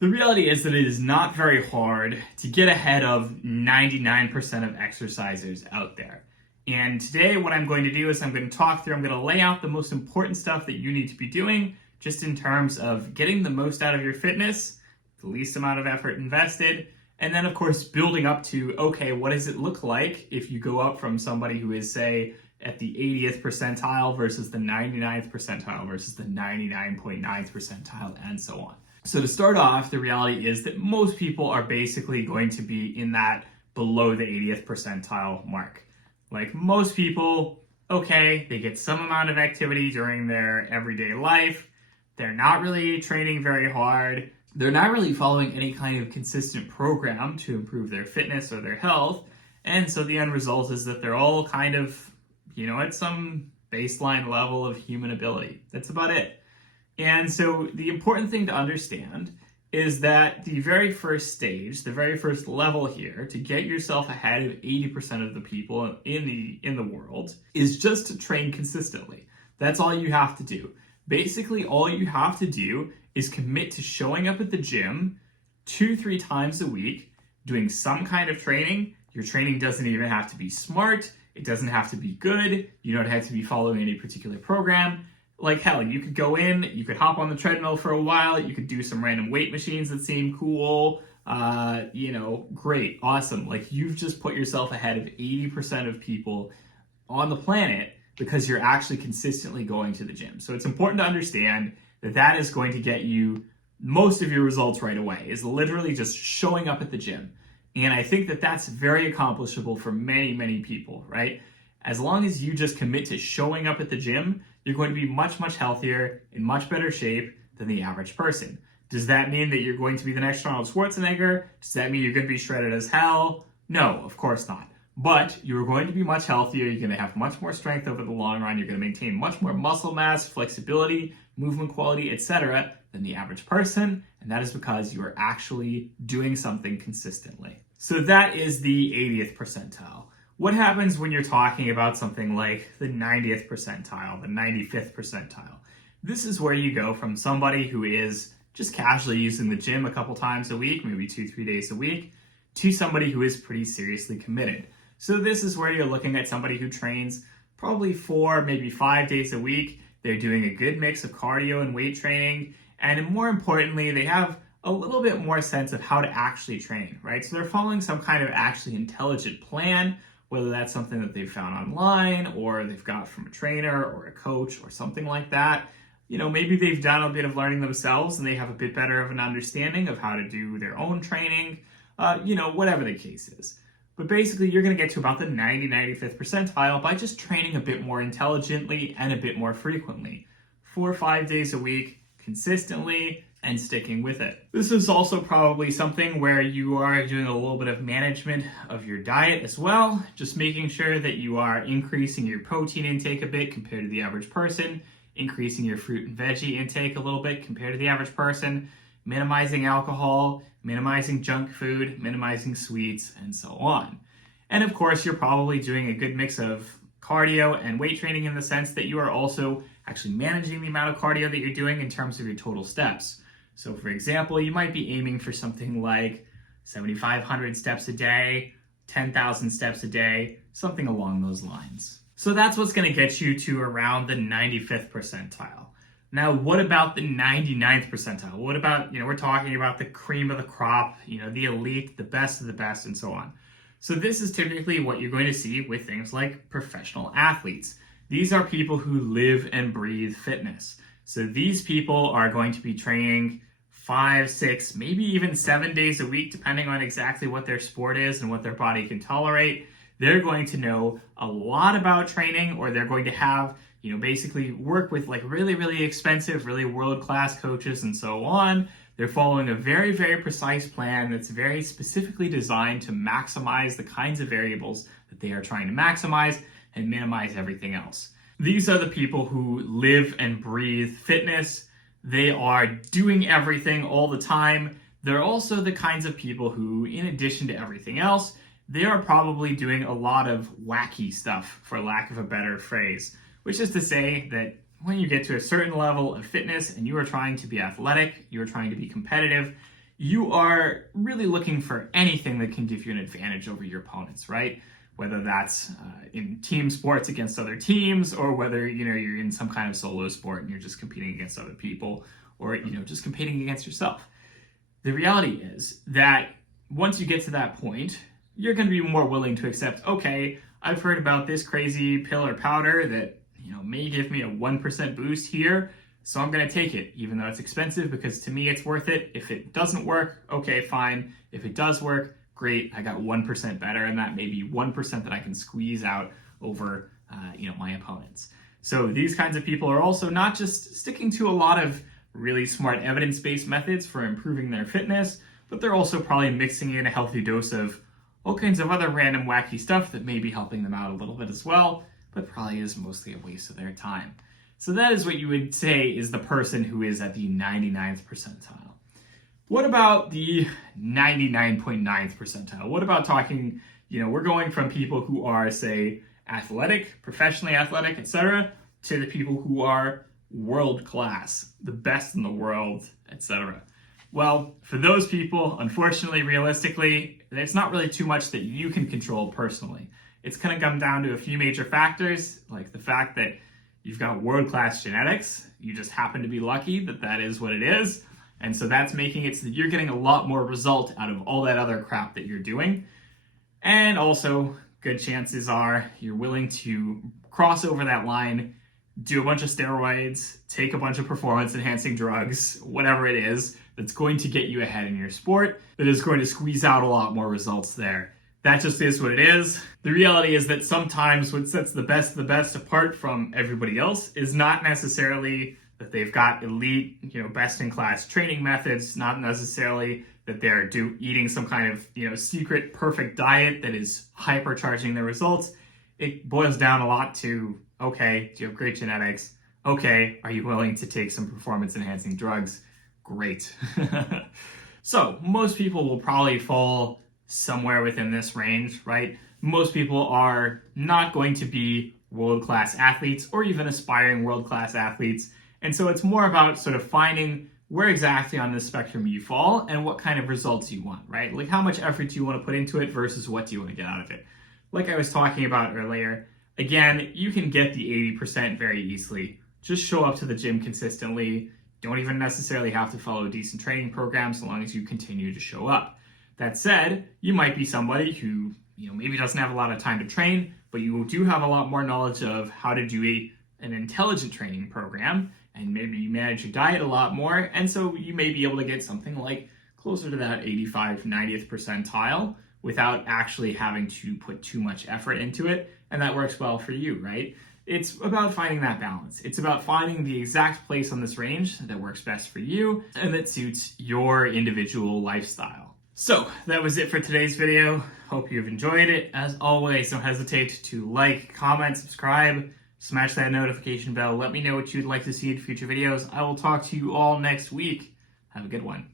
The reality is that it is not very hard to get ahead of 99% of exercisers out there. And today what I'm going to do is I'm going to lay out the most important stuff that you need to be doing just in terms of getting the most out of your fitness, the least amount of effort invested, and then of course building up to, okay, what does it look like if you go up from somebody who is, say, at the 80th percentile versus the 99th percentile versus the 99.9th percentile and so on. So to start off, the reality is that most people are basically going to be in that below the 80th percentile mark. Like most people, okay, they get some amount of activity during their everyday life. They're not really training very hard. They're not really following any kind of consistent program to improve their fitness or their health. And so the end result is that they're all kind of, at some baseline level of human ability. That's about it. And so the important thing to understand is that the very first stage, the very first level here to get yourself ahead of 80% of the people in the world is just to train consistently. That's all you have to do. Basically, all you have to do is commit to showing up at the gym 2-3 times a week, doing some kind of training. Your training doesn't even have to be smart. It doesn't have to be good. You don't have to be following any particular program. Like hell, you could go in, you could hop on the treadmill for a while, you could do some random weight machines that seem cool, great, awesome. Like you've just put yourself ahead of 80% of people on the planet because you're actually consistently going to the gym. So it's important to understand that that is going to get you most of your results right away, is literally just showing up at the gym. And I think that that's very accomplishable for many, many people, right? As long as you just commit to showing up at the gym, you're going to be much, much healthier, in much better shape than the average person. Does that mean that you're going to be the next Arnold Schwarzenegger? Does that mean you're going to be shredded as hell? No, of course not. But you're going to be much healthier, you're going to have much more strength over the long run, you're going to maintain much more muscle mass, flexibility, movement quality, etc. than the average person, and that is because you are actually doing something consistently. So that is the 80th percentile. What happens when you're talking about something like the 90th percentile, the 95th percentile? This is where you go from somebody who is just casually using the gym a couple times a week, maybe 2-3 days a week, to somebody who is pretty seriously committed. So this is where you're looking at somebody who trains probably 4, maybe 5 days a week. They're doing a good mix of cardio and weight training, and more importantly, they have a little bit more sense of how to actually train, right? So they're following some kind of actually intelligent plan, whether that's something that they've found online or they've got from a trainer or a coach or something like that. Maybe they've done a bit of learning themselves and they have a bit better of an understanding of how to do their own training, whatever the case is. But basically, you're going to get to about the 95th percentile by just training a bit more intelligently and a bit more frequently. 4 or 5 days a week, consistently, and sticking with it. This is also probably something where you are doing a little bit of management of your diet as well, just making sure that you are increasing your protein intake a bit compared to the average person, increasing your fruit and veggie intake a little bit compared to the average person, minimizing alcohol, minimizing junk food, minimizing sweets, and so on. And of course, you're probably doing a good mix of cardio and weight training in the sense that you are also actually managing the amount of cardio that you're doing in terms of your total steps. So for example, you might be aiming for something like 7,500 steps a day, 10,000 steps a day, something along those lines. So that's what's going to get you to around the 95th percentile. Now, what about the 99th percentile? What about, we're talking about the cream of the crop, the elite, the best of the best, and so on. So this is typically what you're going to see with things like professional athletes. These are people who live and breathe fitness. So these people are going to be training 5, 6, maybe even 7 days a week, depending on exactly what their sport is and what their body can tolerate. They're going to know a lot about training, or they're going to have, basically work with like really, really expensive, really world-class coaches and so on. They're following a very, very precise plan that's very specifically designed to maximize the kinds of variables that they are trying to maximize and minimize everything else. These are the people who live and breathe fitness. They are doing everything all the time. They're also the kinds of people who, in addition to everything else, they are probably doing a lot of wacky stuff, for lack of a better phrase, which is to say that when you get to a certain level of fitness and you are trying to be athletic, you are trying to be competitive, you are really looking for anything that can give you an advantage over your opponents, right? Whether that's in team sports against other teams, or whether you're in some kind of solo sport and you're just competing against other people, or just competing against yourself. The reality is that once you get to that point, you're going to be more willing to accept, okay, I've heard about this crazy pill or powder that may give me a 1% boost here, so I'm going to take it, even though it's expensive, because to me it's worth it. If it doesn't work, okay, fine. If it does work, great, I got 1% better, and that may be 1% that I can squeeze out over my opponents. So these kinds of people are also not just sticking to a lot of really smart evidence-based methods for improving their fitness, but they're also probably mixing in a healthy dose of all kinds of other random wacky stuff that may be helping them out a little bit as well, but probably is mostly a waste of their time. So that is what you would say is the person who is at the 99th percentile. What about the 99.9th percentile? What about talking, we're going from people who are, say, athletic, professionally athletic, etc., to the people who are world class, the best in the world, etc. Well, for those people, unfortunately, realistically, it's not really too much that you can control personally. It's going to come down to a few major factors, like the fact that you've got world-class genetics. You just happen to be lucky that that is what it is. And so that's making it so that you're getting a lot more result out of all that other crap that you're doing. And also, good chances are you're willing to cross over that line, do a bunch of steroids, take a bunch of performance-enhancing drugs, whatever it is, that's going to get you ahead in your sport, that is going to squeeze out a lot more results there. That just is what it is. The reality is that sometimes what sets the best of the best apart from everybody else is not necessarily that they've got elite, best-in-class training methods, not necessarily that they're eating some kind of, secret perfect diet that is hypercharging their results. It boils down a lot to, okay, do you have great genetics? Okay, are you willing to take some performance-enhancing drugs? Great. So most people will probably fall somewhere within this range, right? Most people are not going to be world-class athletes or even aspiring world-class athletes. And so it's more about sort of finding where exactly on this spectrum you fall and what kind of results you want, right? Like how much effort do you want to put into it versus what do you want to get out of it? Like I was talking about earlier, again, you can get the 80% very easily. Just show up to the gym consistently. Don't even necessarily have to follow a decent training program so long as you continue to show up. That said, you might be somebody who, maybe doesn't have a lot of time to train, but you do have a lot more knowledge of how to do an intelligent training program, and maybe you manage your diet a lot more, and so you may be able to get something like closer to that 85, 90th percentile without actually having to put too much effort into it, and that works well for you, right? It's about finding that balance. It's about finding the exact place on this range that works best for you and that suits your individual lifestyle. So that was it for today's video. Hope you've enjoyed it. As always, don't hesitate to like, comment, subscribe, smash that notification bell. Let me know what you'd like to see in future videos. I will talk to you all next week. Have a good one.